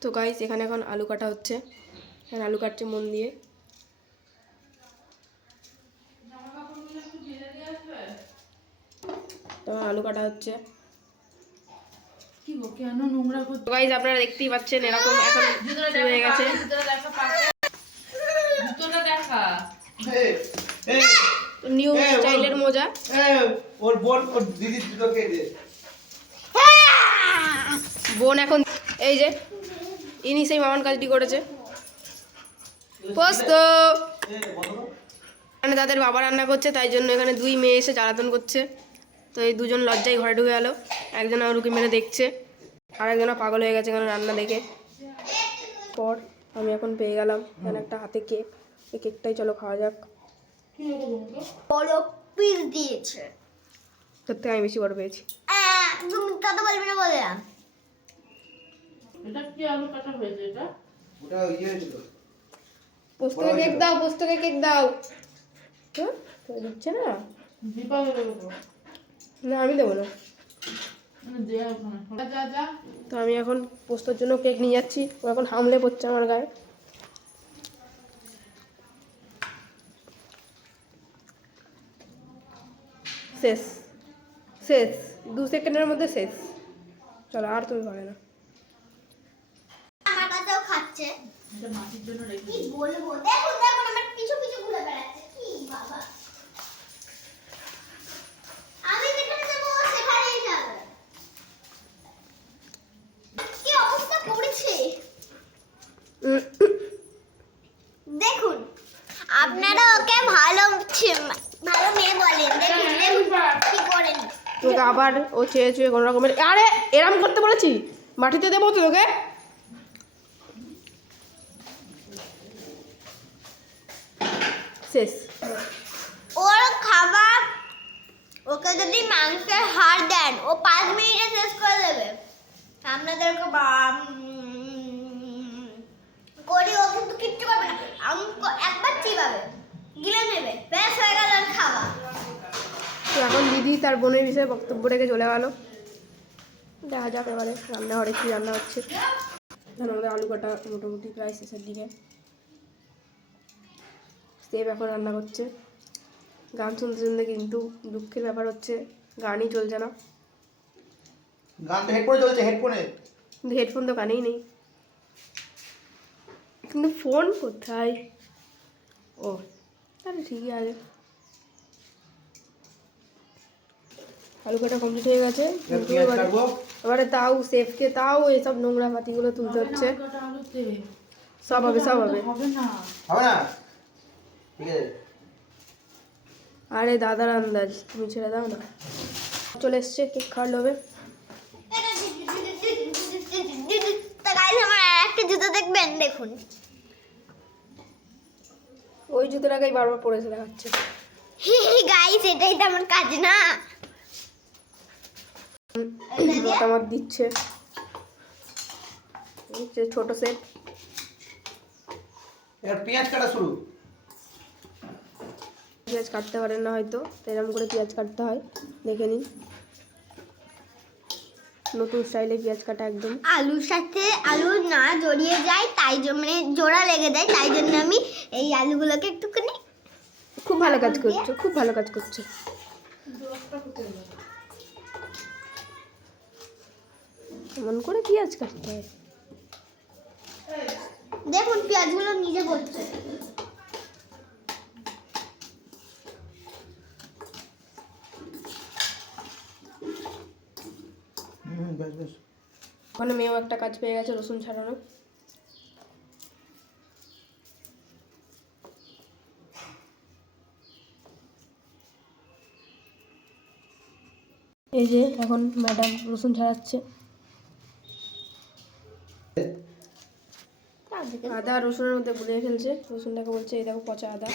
তো গাইস এখানে এখন আলু কাটা হচ্ছে, এখানে আলু কাটছে মন দিয়ে। তো আলু কাটা হচ্ছে। গাইস আপনারা দেখতেই পাচ্ছেন এরকম এখন শুরু হয়ে গেছে। নিউ স্টাইলের মোজা। ওর বোন ওর দিদি দুটোকে দে। বোন এখন এই যে ইনি সেই মামান কাজটি করেছে। পোস্ত এখানে তাদের বাবা রান্না করছে, তাই জন্য এখানে দুই মেয়ে এসে জ্বালাতন করছে। তো এই দুজন লজ্জায় ঘরে ঢুকে গেল, একজন আমার রুকি মেরে দেখছে, আর একজন পাগল হয়ে গেছে এখানে রান্না দেখে। পর আমি এখন পেয়ে গেলাম এখানে একটা হাতে কেক, এই কেকটাই চলো খাওয়া যাক। বড় পিস দিয়েছে, তোর থেকে আমি বেশি বড় পেয়েছি। তুমি কত বলবি না বললাম। এটা কি আলু কাটা হয়েছে? এটা ওটা ইয়ে ছিল। পোস্তকে কেক দাও, পোস্তকে কেক দাও। হ্যাঁ তো দিচ্ছে না, দীপা দেবো না আমি দেবো না। দেয়া ওখানে যা যা। তো আমি এখন পোস্তর জন্য কেক নিয়ে যাচ্ছি, ও এখন হামলে পড়ছে আমার গায়ে। শেষ শেষ, 2 সেকেন্ডের মধ্যে শেষ। চলো আর তুমি পাবে না। আমার কাছেও খাচ্ছে। এটা মাটির জন্য রেখে কি বলবো, দেখুন দেখুন আমার পিছু পিছু ঘুরে বেড়াচ্ছে। কি বাবা, আমি যেখানে যাবো ও সেখানেই যাবে। কি অবস্থা করেছে দেখুন। আপনারা ওকে ভালো ভালো মেয়ে বলেন। দেখুন দেখুন কি করেন। তোকে আবার ও চেয়ে চেয়ে কোনো রকমের, আরে এরম করতে বলেছি, মাটিতে দেবো তো তোকে। শেষ। ওর খাবার, ওকে যদি মাংসের হাড় দেন ও 5 মিনিটে শেষ করে দেবে। আপনাদেরকে করি ও কিন্তু কিচ্ছু করবে না, একবার চিবাবে, গিলে নেবে, ব্যাস হয়ে গেল আর খাওয়া। তো এখন দিদি তার বোনের বিষয়ে বক্তব্য রেখে চলে গেল। দেখা যাক এবারে রান্নাঘরে কী রান্না হচ্ছে। এখন আমাদের আলু কাটা মোটামুটি প্রায় শেষের দিকে। সেব এখন রান্না করছে। গান শুনতে শুনতে কিন্তু দুঃখের ব্যাপার হচ্ছে গানই চলছে না। গান তো হেডফোনে চলছে, হেডফোনে। কিন্তু হেডফোন তো কানেই নেই, কিন্তু ফোন কোথায়? ও তাহলে ঠিকই আছে। আলু কাটা কমপ্লিট হয়ে গেছে, কিন্তু এবারে তাও সেফকে তাও এইসব নোংরা পাতিগুলো তুলতে হচ্ছে। আলুতে সব হবে সব হবে। হবে না। হবে না, ঠিক আছে। আরে দাদার আন্দাজ, তুমি ছেড়ে দাও না। চলে এসছে কেক খাওয়ার লোভে। তো গাইস আমার আরেকটা জুতো দেখবেন, দেখুন। ওই জুতোটাকেই বারবার পড়েছে দেখাচ্ছে। গাইস এটাই তো আমার কাজ না। মতামত দিচ্ছে ছোট সেট। এবার পেঁয়াজ কাটা শুরু। পেঁয়াজ কাটতে পারেন না হয়তো, তো এরকম করে পেঁয়াজ কাটতে হয়, দেখে নিন। নতুন স্টাইলে পেঁয়াজ কাটা একদম। আলুর সাথে আলু না জড়িয়ে যায়, তাই জন্য জোড়া লেগে যায়, তাই জন্য আমি এই আলুগুলোকে একটুখানি। খুব ভালো কাজ করছো, খুব ভালো কাজ করছো। এমন করে পেঁয়াজ কাটতে হয়। দেখুন পেঁয়াজগুলো নিজে করছে। বেশ বেশ। ওখানে মেয়েও একটা কাজ পেয়ে গেছে, রসুন ছাড়ানো। এই যে এখন ম্যাডাম রসুন ছাড়াচ্ছে। আদা রসুনের মধ্যে গুলিয়ে ফেলছে, রসুনটাকে বলছে এই দেখো পচা আদা।